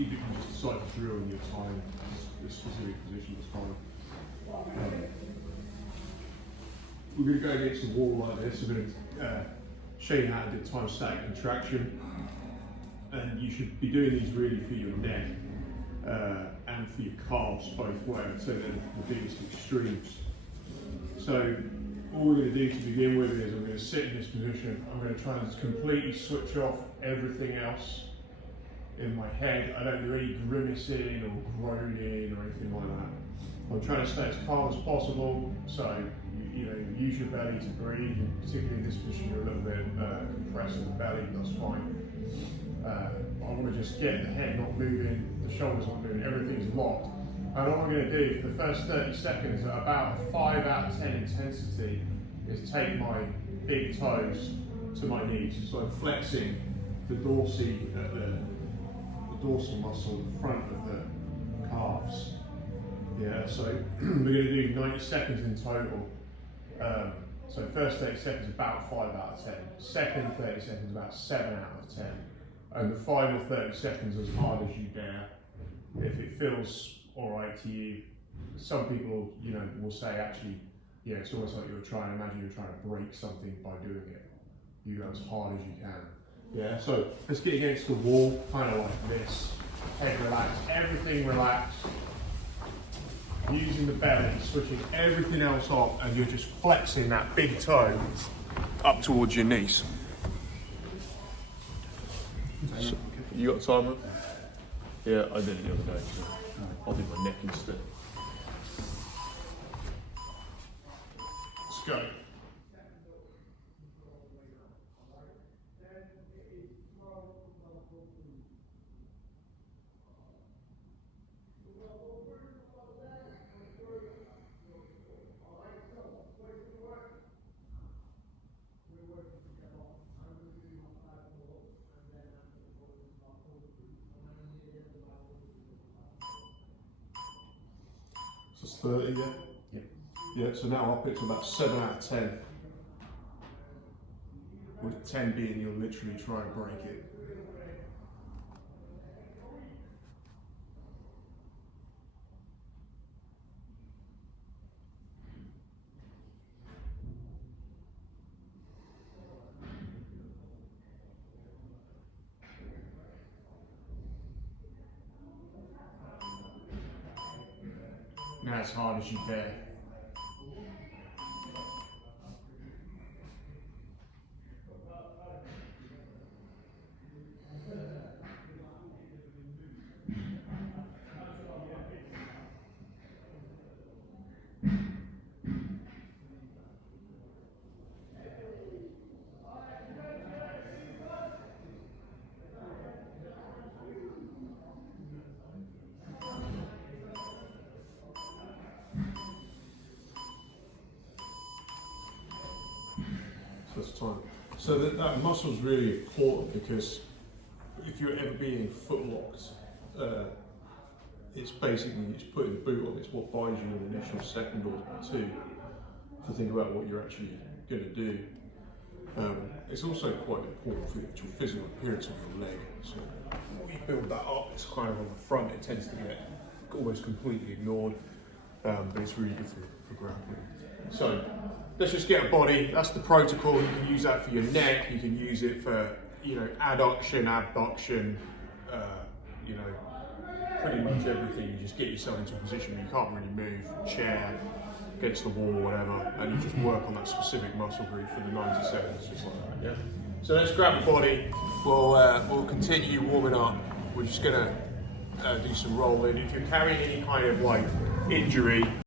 even if you just decide to drill in your time, the specific position is fine. We're going to go against the wall like this. We're going to show you how to do time static contraction, and you should be doing these really for your neck and for your calves both ways, so they're the biggest extremes. So all we're going to do to begin with is I'm going to sit in this position. I'm going to try and completely switch off everything else in my head. I don't do any grimacing or groaning or anything like that. I'm trying to stay as calm as possible, so you know, use your belly to breathe, and particularly in this position you're a little bit compressed in the belly, that's fine. I want to just get the head not moving, the shoulders not moving, everything's locked. And what I'm going to do for the first 30 seconds at about a 5 out of 10 intensity is take my big toes to my knees. So I'm flexing the Dorsi, the dorsal muscle in front of the calves. Yeah, so we're going to do 90 seconds in total. So first 30 seconds about 5 out of 10. Second 30 seconds about 7 out of 10. And the final 30 seconds as hard as you dare. If it feels alright to you, some people, you know, will say actually, yeah, it's almost like imagine you're trying to break something by doing it. You go as hard as you can. Yeah, so let's get against the wall, kind of like this. Head relaxed, everything relaxed. Using the belly, switching everything else off, and you're just flexing that big toe up towards your knees. So, you got a timer? Yeah, I did it the other day. So I'll do my neck instead. Let's go. So it's 30, yeah? Yep. Yeah, so now up it to about 7 out of 10. With 10 being you'll literally try and break it. Now as hard as you dare. So that's time. So that muscle is really important, because if you're ever being foot locked, it's basically just putting the boot on. It's what buys you an initial second or two to think about what you're actually going to do. It's also quite important for the actual physical appearance of your leg. So when you build that up, it's kind of on the front, it tends to get almost completely ignored, but it's really good for grappling. So let's just get a body. That's the protocol. You can use that for your neck. You can use it for, you know, adduction, abduction, you know, pretty much everything. You just get yourself into a position where you can't really move, chair, against the wall or whatever, and you just work on that specific muscle group for the 90 seconds, just like that, yeah? So let's grab the body. We'll continue warming up. We're just gonna do some rolling. If you're carrying any kind of like injury,